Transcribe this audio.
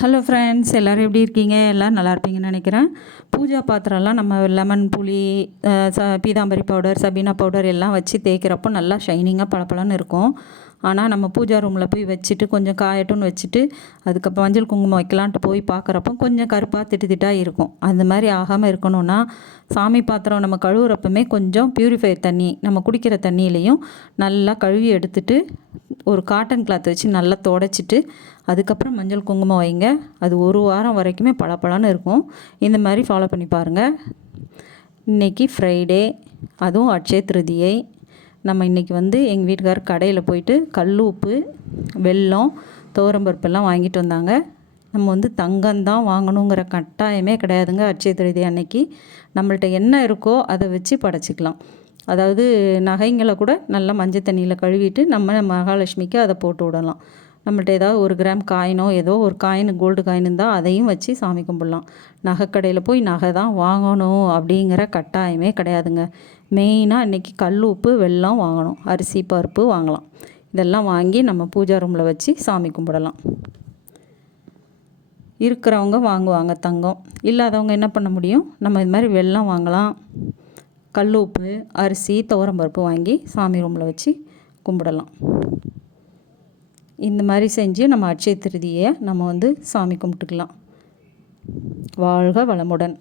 Hello friends எல்லோரும் எப்படி இருக்கீங்க? எல்லோரும் நல்லா இருப்பீங்கன்னு நினைக்கிறேன். பூஜா பாத்திரம்லாம் நம்ம லெமன் புளி ச பீதாம்பரி பவுடர் சபீனா பவுடர் எல்லாம் வச்சு தேய்க்கிறப்போ நல்லா ஷைனிங்காக பளபளன்னு இருக்கும். ஆனால் நம்ம பூஜா ரூமில் போய் வச்சுட்டு கொஞ்சம் காயட்டும்னு வச்சுட்டு அதுக்கப்புறம் மஞ்சள் குங்குமம் வைக்கலான்ட்டு போய் பார்க்குறப்போ கொஞ்சம் கருப்பாக திட்டு திட்டாக இருக்கும். அந்த மாதிரி ஆகாமல் இருக்கணும்னா சாமி பாத்திரம் நம்ம கழுவுறப்பமே கொஞ்சம் ப்யூரிஃபை தண்ணி நம்ம குடிக்கிற தண்ணியிலையும் நல்லா கழுவி எடுத்துட்டு ஒரு காட்டன் கிளாத் வச்சு நல்லா தொடச்சிட்டு அதுக்கப்புறம் மஞ்சள் குங்குமம் வைங்க. அது ஒரு வாரம் வரைக்குமே பளபளன்னு இருக்கும். இந்த மாதிரி ஃபாலோ பண்ணி பாருங்கள் இன்றைக்கி ஃப்ரைடே அதுவும் அட்சய திருதியை. நம்ம இன்றைக்கி வந்து எங்கள் வீட்டுக்கார் கடையில் போயிட்டு கல் உப்பு வெல்லம் துவரம்பருப்பெல்லாம் வாங்கிட்டு வந்தாங்க. நம்ம வந்து தங்கம் தான் வாங்கணுங்கிற கட்டாயமே கிடையாதுங்க அட்சய திருதி அன்னைக்கு. நம்மள்ட்ட என்ன இருக்கோ அதை வச்சு படைச்சிக்கலாம். அதாவது நகைங்களை கூட நல்லா மஞ்சள் தண்ணியில் கழுவிட்டு நம்ம மகாலட்சுமிக்கு அதை போட்டு விடலாம். நம்மள்ட்ட ஏதாவது ஒரு கிராம் காயினோ ஏதோ ஒரு காயின் கோல்டு காயின் இருந்தால் அதையும் வச்சு சாமி கும்பிடலாம். நகைக்கடையில் போய் நகை தான் வாங்கணும் அப்படிங்கிற கட்டாயமே கிடையாதுங்க. மெயினாக இன்றைக்கி கல் உப்பு வெள்ளம் வாங்கணும். அரிசி பருப்பு வாங்கலாம். இதெல்லாம் வாங்கி நம்ம பூஜா ரூமில் வச்சு சாமி கும்பிடலாம். இருக்கிறவங்க வாங்குவாங்க தங்கம். இல்லாதவங்க என்ன பண்ண முடியும்? நம்ம இது மாதிரி வெள்ளம் வாங்கலாம். கல் உப்பு அரிசி துவரம்பருப்பு வாங்கி சாமி ரூமில் வச்சு கும்பிடலாம். இந்த மாதிரி செஞ்சு நம்ம அட்சய திருதியை நம்ம வந்து சாமி கும்பிட்டுக்கலாம். வாழ்க வளமுடன்.